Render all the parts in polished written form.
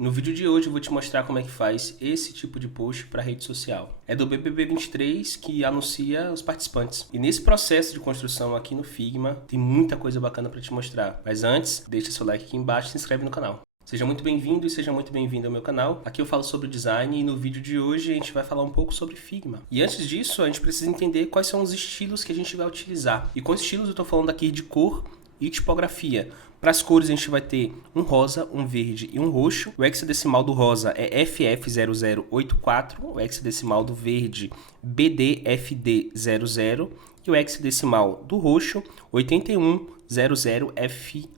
No vídeo de hoje eu vou te mostrar como é que faz esse tipo de post para rede social. É do BBB 23 que anuncia os participantes. E nesse processo de construção aqui no Figma, tem muita coisa bacana para te mostrar. Mas antes, deixa seu like aqui embaixo e se inscreve no canal. Seja muito bem-vindo e seja muito bem-vindo ao meu canal. Aqui eu falo sobre design e no vídeo de hoje a gente vai falar um pouco sobre Figma. E antes disso, a gente precisa entender quais são os estilos que a gente vai utilizar. E com estilos eu estou falando aqui de cor e tipografia. Para as cores a gente vai ter um rosa, um verde e um roxo. O hexadecimal do rosa é FF0084, o hexadecimal do verde BDFD00 e o hexadecimal do roxo 8100FE.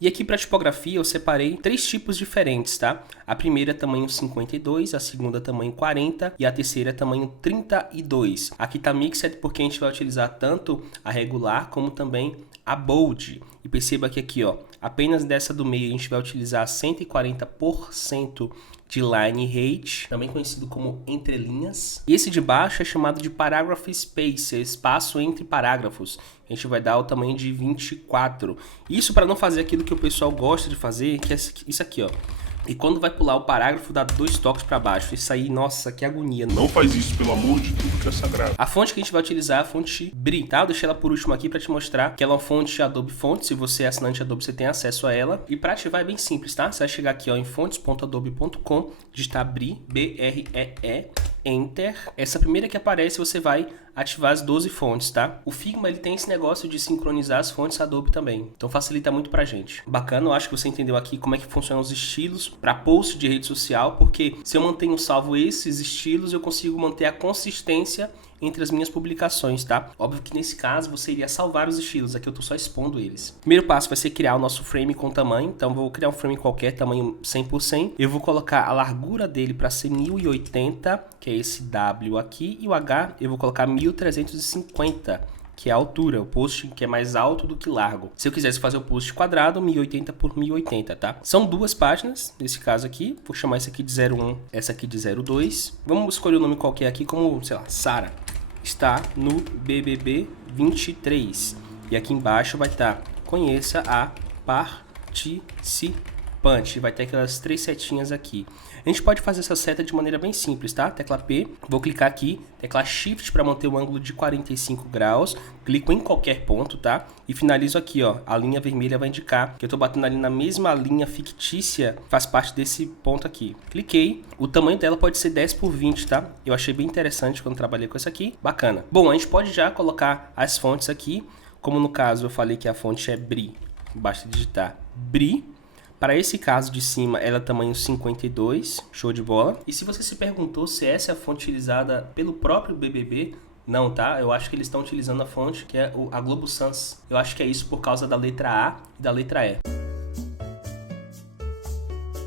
E aqui para tipografia eu separei três tipos diferentes, tá? A primeira é tamanho 52, a segunda é tamanho 40 e a terceira é tamanho 32. Aqui tá mixed porque a gente vai utilizar tanto a regular como também a bold. E perceba que aqui, ó, apenas dessa do meio a gente vai utilizar 140% de line height, também conhecido como entrelinhas. E esse de baixo é chamado de paragraph space, é espaço entre parágrafos. A gente vai dar o tamanho de 24. Isso para não fazer aquilo que o pessoal gosta de fazer, que é isso aqui, ó. E quando vai pular o parágrafo, dá 2 toques para baixo. Isso aí, nossa, que agonia. Não faz isso, pelo amor de tudo que é sagrado. A fonte que a gente vai utilizar é a fonte Bri, tá? Eu deixei ela por último aqui para te mostrar que ela é uma fonte Adobe Fonts. Se você é assinante Adobe, você tem acesso a ela. E para ativar é bem simples, tá? Você vai chegar aqui, ó, em fontes.adobe.com, digitar Bri, B-R-E-E, Enter. Essa primeira que aparece, você vai ativar as 12 fontes, tá? O Figma, ele tem esse negócio de sincronizar as fontes Adobe também. Então facilita muito pra gente. Bacana, eu acho que você entendeu aqui como é que funcionam os estilos para post de rede social, porque se eu mantenho salvo esses estilos, eu consigo manter a consistência entre as minhas publicações, tá? Óbvio que nesse caso você iria salvar os estilos, aqui eu tô só expondo eles. Primeiro passo vai ser criar o nosso frame com tamanho, então vou criar um frame qualquer, tamanho 100%. Eu vou colocar a largura dele para ser 1080, que é esse W aqui, e o H eu vou colocar 1350. Que é a altura, o post que é mais alto do que largo. Se eu quisesse fazer o post quadrado, 1080 por 1080, tá? São duas páginas, nesse caso aqui. Vou chamar esse aqui de 01, essa aqui de 02. Vamos escolher o nome qualquer aqui, como, sei lá, Sara. Está no BBB 23. E aqui embaixo vai estar, conheça a participante. Vai ter aquelas três setinhas aqui. A gente pode fazer essa seta de maneira bem simples, tá? Tecla P, vou clicar aqui, tecla Shift para manter o ângulo de 45 graus, clico em qualquer ponto, tá? E finalizo aqui, ó, a linha vermelha vai indicar que eu tô batendo ali na mesma linha fictícia, faz parte desse ponto aqui. Cliquei, o tamanho dela pode ser 10 por 20, tá? Eu achei bem interessante quando trabalhei com essa aqui, bacana. Bom, a gente pode já colocar as fontes aqui, como no caso eu falei que a fonte é Bri, basta digitar Bri. Para esse caso de cima, ela é tamanho 52, show de bola. E se você se perguntou se essa é a fonte utilizada pelo próprio BBB, não, tá? Eu acho que eles estão utilizando a fonte que é a Globo Sans. Eu acho que é isso por causa da letra A e da letra E.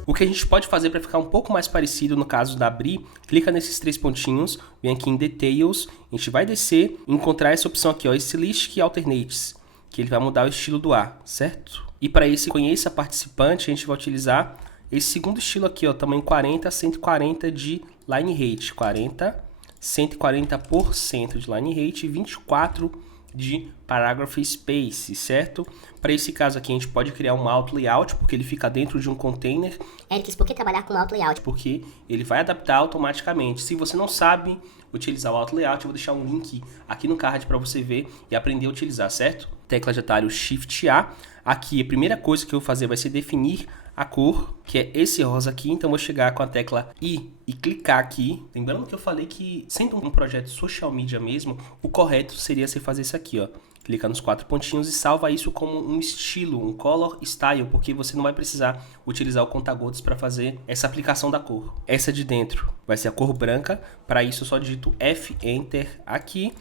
O que a gente pode fazer para ficar um pouco mais parecido no caso da Bri, clica nesses três pontinhos, vem aqui em Details, a gente vai descer e encontrar essa opção aqui, ó, Stylistic Alternates, que ele vai mudar o estilo do A, certo? E para esse conheça participante, a gente vai utilizar esse segundo estilo aqui, ó, tamanho 40, 140 de line height, 40, 140% de line height e 24 de paragraph space, certo? Para esse caso aqui a gente pode criar um auto layout, porque ele fica dentro de um container. Eric, por que trabalhar com auto layout? Porque ele vai adaptar automaticamente. Se você não sabe utilizar o auto layout, eu vou deixar um link aqui no card para você ver e aprender a utilizar, certo? Tecla de atalho Shift A. Aqui a primeira coisa que eu vou fazer vai ser definir a cor, que é esse rosa aqui. Então eu vou chegar com a tecla I e clicar aqui. Lembrando que eu falei que, sendo um projeto social media mesmo, o correto seria você fazer isso aqui, ó. Clica nos 4 pontinhos e salva isso como um estilo, um color style, porque você não vai precisar utilizar o conta-gotas para fazer essa aplicação da cor. Essa de dentro vai ser a cor branca. Para isso eu só digito F, Enter aqui.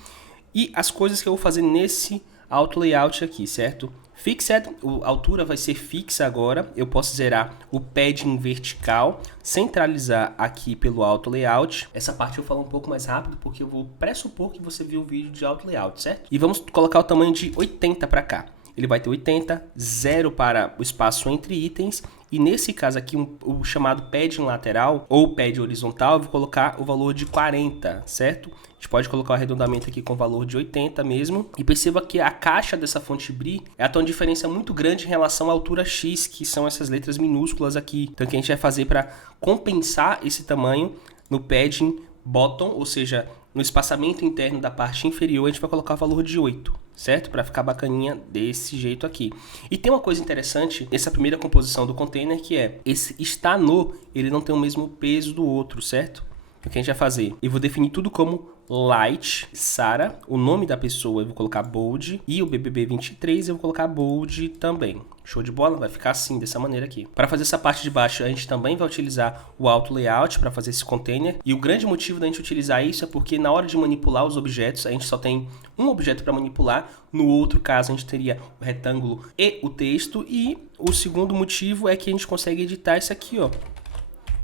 E as coisas que eu vou fazer nesse auto layout aqui, certo? Fixed, a altura vai ser fixa agora. Eu posso zerar o padding vertical, centralizar aqui pelo auto layout. Essa parte eu falo um pouco mais rápido porque eu vou pressupor que você viu o vídeo de auto layout, certo? E vamos colocar o tamanho de 80 para cá. Ele vai ter 80, 0 para o espaço entre itens E nesse caso aqui, o chamado padding lateral ou padding horizontal, eu vou colocar o valor de 40, certo? A gente pode colocar o arredondamento aqui com o valor de 80 mesmo. E perceba que a caixa dessa fonte BRI, ela tem uma diferença muito grande em relação à altura X, que são essas letras minúsculas aqui. Então o que a gente vai fazer para compensar esse tamanho no padding bottom, ou seja, no espaçamento interno da parte inferior, a gente vai colocar o valor de 8, certo? Para ficar bacaninha desse jeito aqui. E tem uma coisa interessante nessa primeira composição do container, que é esse está no, ele não tem o mesmo peso do outro, certo? O que a gente vai fazer? Eu vou definir tudo como Light Sara, o nome da pessoa eu vou colocar bold e o BBB 23 eu vou colocar bold também. Show de bola? Vai ficar assim, dessa maneira aqui. Para fazer essa parte de baixo, a gente também vai utilizar o Auto Layout para fazer esse container. E o grande motivo da gente utilizar isso é porque na hora de manipular os objetos, a gente só tem um objeto para manipular. No outro caso, a gente teria o retângulo e o texto. E o segundo motivo é que a gente consegue editar isso aqui, ó.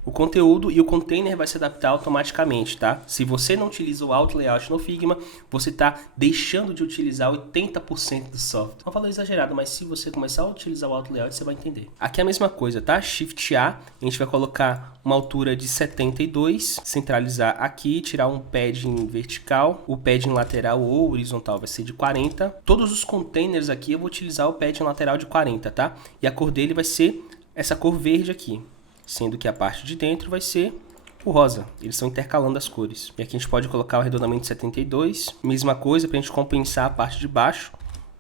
O conteúdo e o container vai se adaptar automaticamente, tá? Se você não utiliza o Auto Layout no Figma, você está deixando de utilizar 80% do software. É um valor exagerado, mas se você começar a utilizar o Auto Layout, você vai entender. Aqui é a mesma coisa, tá? Shift A, a gente vai colocar uma altura de 72, centralizar aqui, tirar um padding vertical, o padding lateral ou horizontal vai ser de 40. Todos os containers aqui eu vou utilizar o padding lateral de 40, tá? E a cor dele vai ser essa cor verde aqui. Sendo que a parte de dentro vai ser o rosa. Eles estão intercalando as cores. E aqui a gente pode colocar o arredondamento de 72. Mesma coisa para a gente compensar a parte de baixo.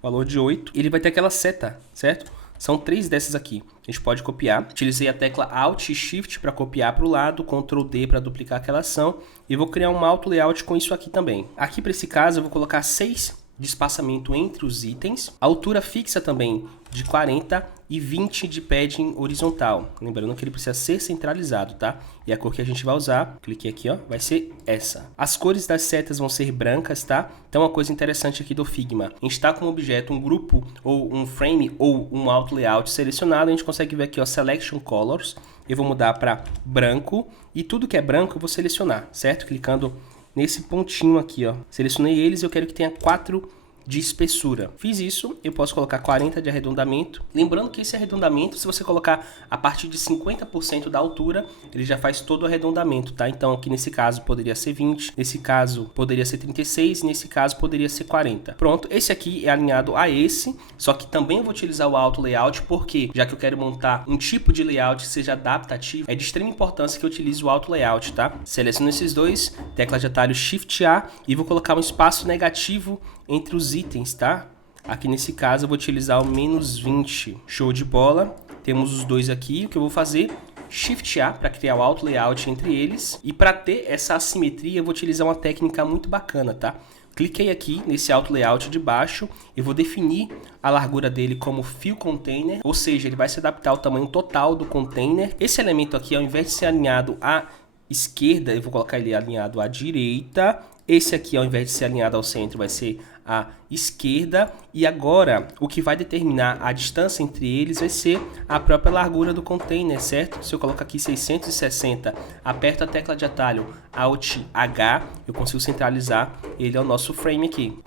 Valor de 8. Ele vai ter aquela seta, certo? São 3 dessas aqui. A gente pode copiar. Utilizei a tecla Alt e Shift para copiar para o lado. Ctrl D para duplicar aquela ação. E vou criar um Auto Layout com isso aqui também. Aqui para esse caso eu vou colocar 6 de espaçamento entre os itens. A altura fixa também de 40 e 20 de padding horizontal. Lembrando que ele precisa ser centralizado, tá? E a cor que a gente vai usar, cliquei aqui, ó, vai ser essa. As cores das setas vão ser brancas, tá? Então uma coisa interessante aqui do Figma, a gente está com um objeto, um grupo, ou um frame, ou um Auto Layout selecionado, a gente consegue ver aqui, ó, Selection Colors. Eu vou mudar para branco, e tudo que é branco eu vou selecionar, certo? Clicando nesse pontinho aqui, ó. Selecionei eles e eu quero que tenha 4 de espessura. Fiz isso, eu posso colocar 40 de arredondamento. Lembrando que esse arredondamento, se você colocar a partir de 50% da altura, ele já faz todo o arredondamento, tá? Então aqui nesse caso poderia ser 20, nesse caso poderia ser 36, nesse caso poderia ser 40. Pronto, esse aqui é alinhado a esse, só que também eu vou utilizar o Auto Layout, porque já que eu quero montar um tipo de layout que seja adaptativo, é de extrema importância que eu utilize o Auto Layout, tá? Seleciono esses dois, tecla de atalho Shift A e vou colocar um espaço negativo entre os itens, tá? Aqui nesse caso eu vou utilizar o -20. Show de bola. Temos os dois aqui. O que eu vou fazer? Shift A para criar o Auto Layout entre eles. E para ter essa assimetria eu vou utilizar uma técnica muito bacana, tá? Cliquei aqui nesse Auto Layout de baixo e vou definir a largura dele como Fill Container, ou seja, ele vai se adaptar ao tamanho total do container. Esse elemento aqui, ao invés de ser alinhado à esquerda, eu vou colocar ele alinhado à direita. Esse aqui, ao invés de ser alinhado ao centro, vai ser à esquerda. E agora, o que vai determinar a distância entre eles vai ser a própria largura do container, certo? Se eu colocar aqui 660, aperto a tecla de atalho Alt H, eu consigo centralizar ele ao nosso frame aqui.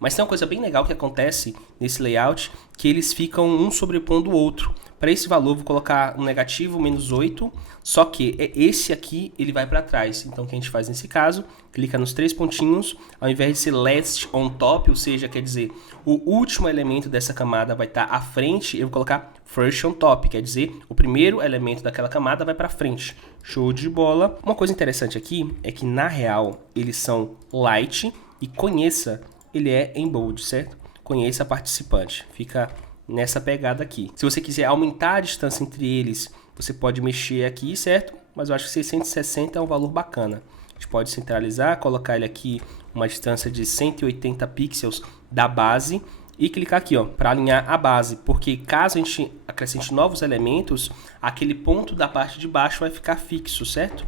Mas tem uma coisa bem legal que acontece nesse layout, que eles ficam um sobrepondo o outro. Para esse valor, vou colocar um negativo, -8, só que esse aqui, ele vai para trás. Então, o que a gente faz nesse caso? Clica nos 3 pontinhos, ao invés de ser last on top, ou seja, quer dizer, o último elemento dessa camada vai estar à frente, eu vou colocar first on top, quer dizer, o primeiro elemento daquela camada vai para frente. Show de bola! Uma coisa interessante aqui é que, na real, eles são light e conheça, ele é em bold, certo? Conheça participante. Fica nessa pegada aqui. Se você quiser aumentar a distância entre eles, você pode mexer aqui, certo? Mas eu acho que 660 é um valor bacana. A gente pode centralizar, colocar ele aqui uma distância de 180 pixels da base e clicar aqui, ó, para alinhar a base, porque caso a gente acrescente novos elementos, aquele ponto da parte de baixo vai ficar fixo, certo?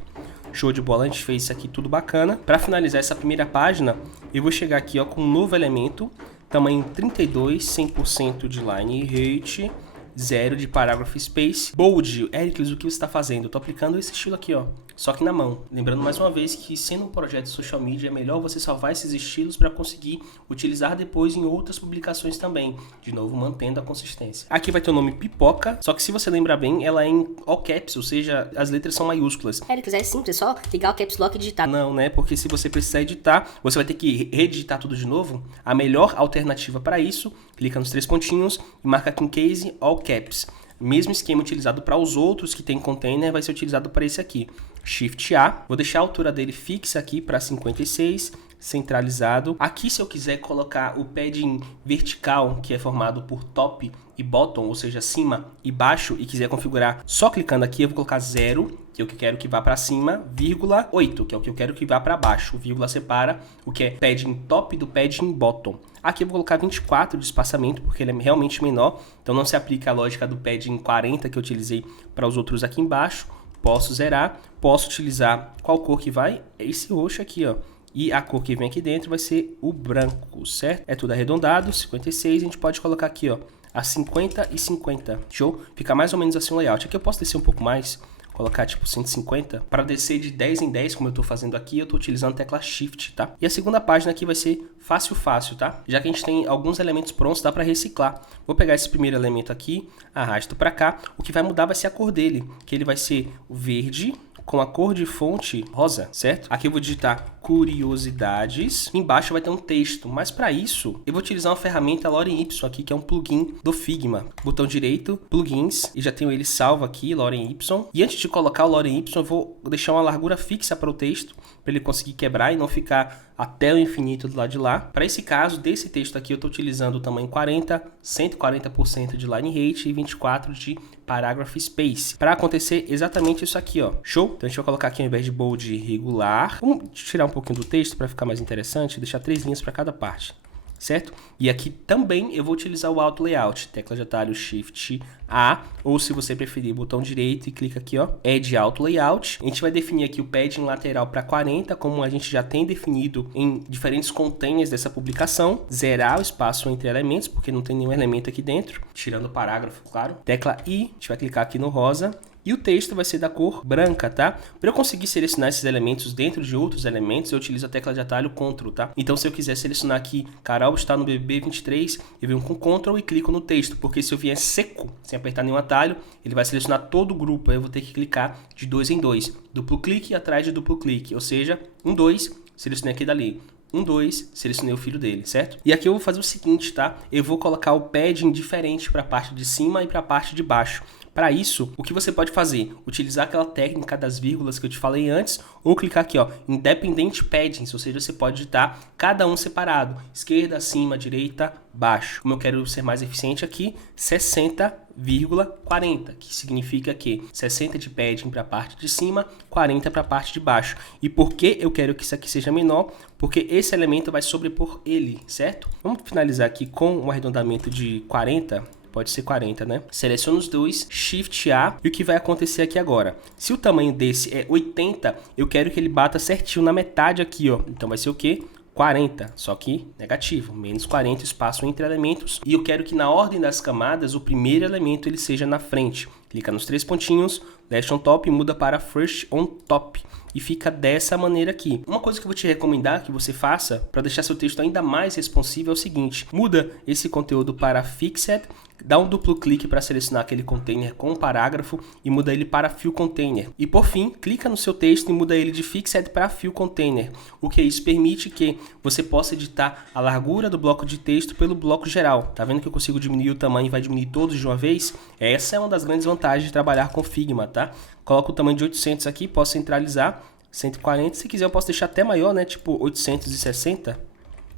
Show de bola, a gente fez isso aqui tudo bacana. Para finalizar essa primeira página, eu vou chegar aqui, ó, com um novo elemento, tamanho 32, 100% de line height, 0 de parágrafo space. Bold, Ericles, o que você está fazendo? Eu estou aplicando esse estilo aqui, ó. só que na mão. Lembrando mais uma vez que sendo um projeto de social media, é melhor você salvar esses estilos para conseguir utilizar depois em outras publicações também, de novo mantendo a consistência. Aqui vai ter o nome Pipoca, só que se você lembrar bem, ela é em all caps, ou seja, as letras são maiúsculas. Se ele quiser, é simples, é só ligar o Caps Lock e digitar. Não, né? Porque se você precisar editar, você vai ter que redigitar tudo de novo. A melhor alternativa para isso, clica nos 3 pontinhos e marca aqui em Case All Caps. Mesmo esquema utilizado para os outros que tem container, vai ser utilizado para esse aqui. Shift A, vou deixar a altura dele fixa aqui para 56, centralizado. Aqui, se eu quiser colocar o padding vertical, que é formado por top e bottom, ou seja, cima e baixo, e quiser configurar só clicando aqui, eu vou colocar 0, que é o que eu quero que vá para cima, vírgula 8, que é o que eu quero que vá para baixo. O vírgula separa o que é padding top do padding bottom. Aqui eu vou colocar 24 de espaçamento, porque ele é realmente menor, então não se aplica a lógica do padding 40 que eu utilizei para os outros aqui embaixo. Posso zerar, posso utilizar qual cor que vai? É esse roxo aqui, ó. E a cor que vem aqui dentro vai ser o branco, certo? É tudo arredondado, 56, a gente pode colocar aqui, ó, a 50 e 50. Show? Fica mais ou menos assim o layout. Aqui eu posso descer um pouco mais, colocar tipo 150. Para descer de 10 em 10, como eu estou fazendo aqui, eu estou utilizando a tecla Shift, tá? E a segunda página aqui vai ser fácil, tá? Já que a gente tem alguns elementos prontos, dá para reciclar. Vou pegar esse primeiro elemento aqui, arrasto para cá. O que vai mudar vai ser a cor dele, que ele vai ser o verde com a cor de fonte rosa, certo? Aqui eu vou digitar curiosidades. Embaixo vai ter um texto, mas para isso eu vou utilizar uma ferramenta Lorem Y aqui, que é um plugin do Figma. Botão direito, plugins, e já tenho ele salvo aqui, Lorem Y. E antes de colocar o Lorem Y, eu vou deixar uma largura fixa para o texto, para ele conseguir quebrar e não ficar até o infinito do lado de lá. Para esse caso, desse texto aqui, eu estou utilizando o tamanho 40, 140% de line height e 24 de paragraph space. Para acontecer exatamente isso aqui, ó. Show? Então a gente vai colocar aqui ao invés de bold regular. Vamos tirar um pouquinho do texto para ficar mais interessante, deixar 3 linhas para cada parte. Certo? E aqui também eu vou utilizar o Auto Layout, tecla de atalho Shift A, ou se você preferir, botão direito e clica aqui, ó, Add Auto Layout. A gente vai definir aqui o padding lateral para 40, como a gente já tem definido em diferentes containers dessa publicação. Zerar o espaço entre elementos, porque não tem nenhum elemento aqui dentro, tirando o parágrafo, claro. Tecla I, a gente vai clicar aqui no rosa. E o texto vai ser da cor branca, tá? Para eu conseguir selecionar esses elementos dentro de outros elementos, eu utilizo a tecla de atalho Ctrl, tá? Então, se eu quiser selecionar aqui, Carol está no BB23, eu venho com Ctrl e clico no texto, porque se eu vier seco, sem apertar nenhum atalho, ele vai selecionar todo o grupo, aí eu vou ter que clicar de 2 em 2. Duplo clique atrás de duplo clique, ou seja, 1, 2, selecionei aqui dali. 1, 2, selecionei o filho dele, certo? E aqui eu vou fazer o seguinte, tá? Eu vou colocar o padding diferente para a parte de cima e para a parte de baixo. Para isso, o que você pode fazer? Utilizar aquela técnica das vírgulas que eu te falei antes, ou clicar aqui, ó, Independent Paddings, ou seja, você pode digitar cada um separado, esquerda, cima, direita, baixo. Como eu quero ser mais eficiente aqui, 60,40, que significa que 60 de padding para a parte de cima, 40 para a parte de baixo. E por que eu quero que isso aqui seja menor? Porque esse elemento vai sobrepor ele, certo? Vamos finalizar aqui com um arredondamento de 40. Pode ser 40, né? Seleciono os dois, Shift A, e o que vai acontecer aqui agora? Se o tamanho desse é 80, eu quero que ele bata certinho na metade aqui, ó. Então vai ser o quê? 40, só que negativo, menos 40 espaço entre elementos. E eu quero que na ordem das camadas, o primeiro elemento ele seja na frente. Clica nos 3 pontinhos, Last on Top e muda para First on Top. E fica dessa maneira aqui. Uma coisa que eu vou te recomendar que você faça para deixar seu texto ainda mais responsivo é o seguinte. Muda esse conteúdo para Fixed, dá um duplo clique para selecionar aquele container com parágrafo e muda ele para Fill Container. E por fim, clica no seu texto e muda ele de Fixed para Fill Container. O que isso permite que você possa editar a largura do bloco de texto pelo bloco geral. Tá vendo que eu consigo diminuir o tamanho e vai diminuir todos de uma vez? Essa é uma das grandes vantagens de trabalhar com Figma, tá? Coloco o tamanho de 800 aqui, posso centralizar, 140, se quiser eu posso deixar até maior, né, tipo 860,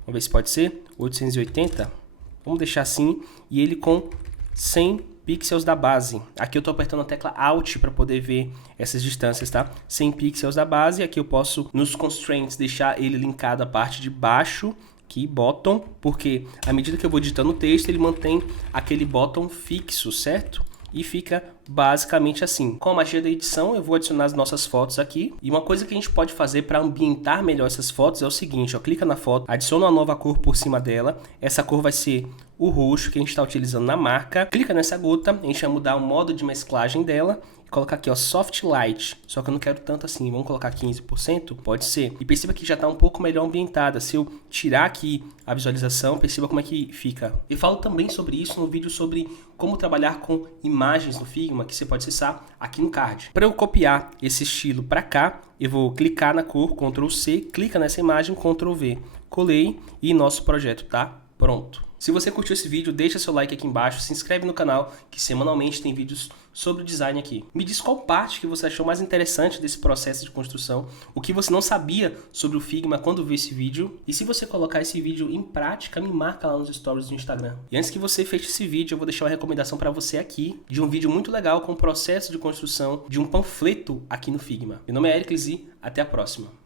vamos ver se pode ser, 880, vamos deixar assim, e ele com 100 pixels da base. Aqui eu estou apertando a tecla Alt para poder ver essas distâncias, tá? 100 pixels da base, aqui eu posso, nos constraints, deixar ele linkado à parte de baixo, aqui, bottom, porque à medida que eu vou digitando o texto, ele mantém aquele bottom fixo, certo? E fica basicamente assim. Com a magia da edição, eu vou adicionar as nossas fotos aqui. E uma coisa que a gente pode fazer para ambientar melhor essas fotos é o seguinte, ó, clica na foto, adiciona uma nova cor por cima dela. Essa cor vai ser o roxo que a gente está utilizando na marca. Clica nessa gota, a gente vai mudar o modo de mesclagem dela. Colocar aqui, ó, Soft Light, só que eu não quero tanto assim, vamos colocar 15%, pode ser. E perceba que já está um pouco melhor ambientada, se eu tirar aqui a visualização, perceba como é que fica. Eu falo também sobre isso no vídeo sobre como trabalhar com imagens no Figma, que você pode acessar aqui no card. Para eu copiar esse estilo para cá, eu vou clicar na cor, Ctrl C, clica nessa imagem, Ctrl V, colei e nosso projeto tá pronto. Se você curtiu esse vídeo, deixa seu like aqui embaixo, se inscreve no canal, que semanalmente tem vídeos sobre design aqui. Me diz qual parte que você achou mais interessante desse processo de construção, o que você não sabia sobre o Figma quando viu esse vídeo, e se você colocar esse vídeo em prática, me marca lá nos stories do Instagram. E antes que você feche esse vídeo, eu vou deixar uma recomendação para você aqui, de um vídeo muito legal com o processo de construção de um panfleto aqui no Figma. Meu nome é Ericles e até a próxima.